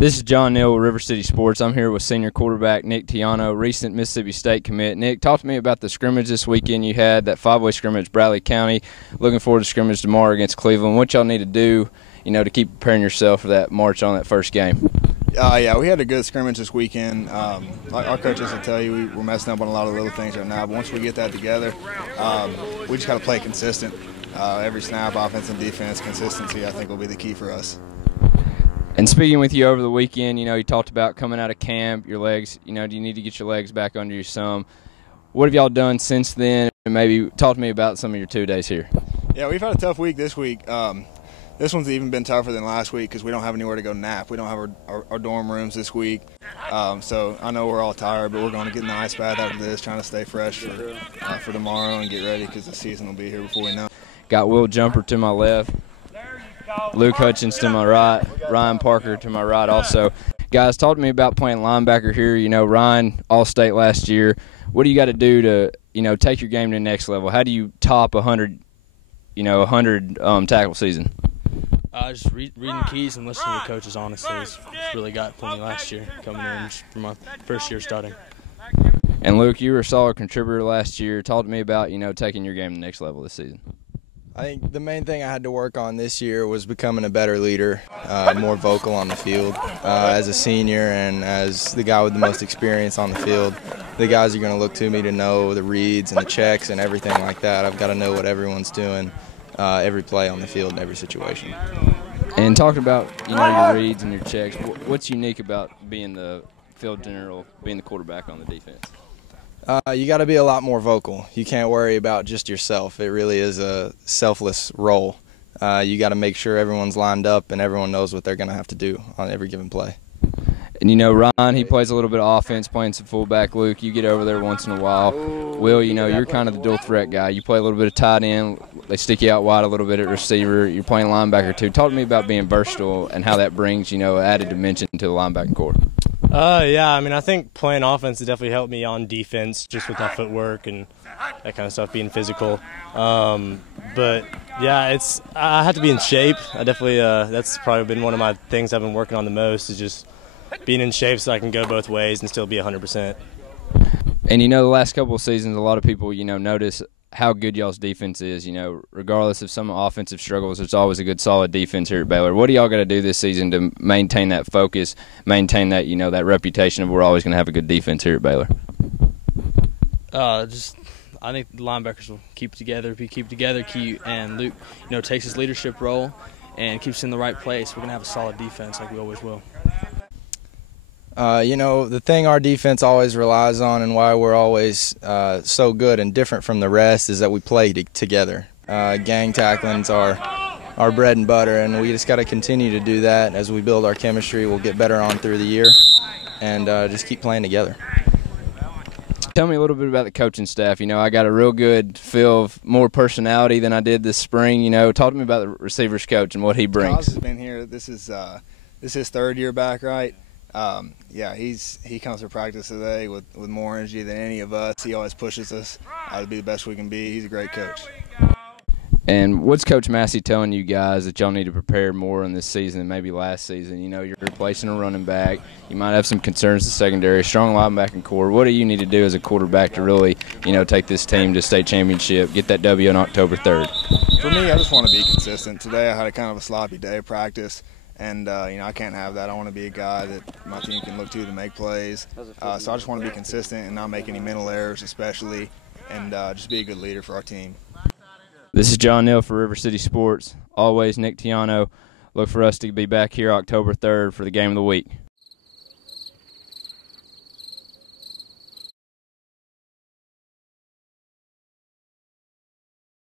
This is John Neal with River City Sports. I'm here with senior quarterback Nick Tiano, recent Mississippi State commit. Nick, talk to me about the scrimmage this weekend you had, that five-way scrimmage, Bradley County. Looking forward to scrimmage tomorrow against Cleveland. What y'all need to do, to keep preparing yourself for that march on that first game? Yeah, we had a good scrimmage this weekend. Our coaches will tell you we're messing up on a lot of little things right now, but once we get that together, we just got to play consistent. Every snap, offense and defense, consistency, I think, will be the key for us. And speaking with you over the weekend, you talked about coming out of camp, your legs, do you need to get your legs back under you some? What have y'all done since then? And maybe talk to me about some of your 2 days here. Yeah, we've had a tough week this week. This one's even been tougher than last week because we don't have anywhere to go nap. We don't have our dorm rooms this week. So I know we're all tired, but we're going to get in the ice bath after this, trying to stay fresh for tomorrow and get ready because the season will be here before we know. Got Will Jumper to my left, Luke Hutchins to my right, Ryan Parker to my right also. Guys, talk to me about playing linebacker here. Ryan, All-State last year. What do you got to do to, take your game to the next level? How do you top 100 tackle season? Just reading keys and listening to the coaches, honestly. It's really got for me last year, coming in just for my first year starting. And, Luke, you were a solid contributor last year. Talk to me about, taking your game to the next level this season. I think the main thing I had to work on this year was becoming a better leader, more vocal on the field. As a senior and as the guy with the most experience on the field, the guys are going to look to me to know the reads and the checks and everything like that. I've got to know what everyone's doing, every play on the field in every situation. And talking about your reads and your checks, what's unique about being the field general, being the quarterback on the defense? You got to be a lot more vocal. You can't worry about just yourself. It really is a selfless role. You got to make sure everyone's lined up and everyone knows what they're going to have to do on every given play. And Ryan, he plays a little bit of offense, playing some fullback. Luke, you get over there once in a while. Will, you're kind of the dual threat guy. You play a little bit of tight end. They stick you out wide a little bit at receiver. You're playing linebacker too. Talk to me about being versatile and how that brings, added dimension to the linebacking core. Yeah, I think playing offense has definitely helped me on defense, just with my footwork and that kind of stuff, being physical. But yeah, I have to be in shape. I definitely that's probably been one of my things I've been working on the most, is just being in shape so I can go both ways and still be 100%. And the last couple of seasons, a lot of people notice how good y'all's defense is. Regardless of some offensive struggles, there's always a good solid defense here at Baylor. What do y'all got to do this season to maintain that focus, maintain that that reputation of we're always going to have a good defense here at Baylor? I think the linebackers will keep together, and Luke takes his leadership role and keeps in the right place. We're going to have a solid defense like we always will. The thing our defense always relies on and why we're always so good and different from the rest is that we play together. Gang tackling's our bread and butter, and we just got to continue to do that. As we build our chemistry, we'll get better on through the year and just keep playing together. Tell me a little bit about the coaching staff. I got a real good feel of more personality than I did this spring. Talk to me about the receivers coach and what he brings. Kaz has been here. This is his third year back, right? Yeah, he comes to practice today with more energy than any of us. He always pushes us to be the best we can be. He's a great coach. And what's Coach Massey telling you guys that y'all need to prepare more in this season than maybe last season? You're replacing a running back. You might have some concerns in the secondary, strong linebacking core. What do you need to do as a quarterback to really, take this team to state championship, get that W on October 3rd? For me, I just want to be consistent. Today I had a kind of a sloppy day of practice. And, I can't have that. I want to be a guy that my team can look to make plays. So I just want to be consistent and not make any mental errors especially, and just be a good leader for our team. This is John Neal for River City Sports. Always Nick Tiano. Look for us to be back here October 3rd for the game of the week.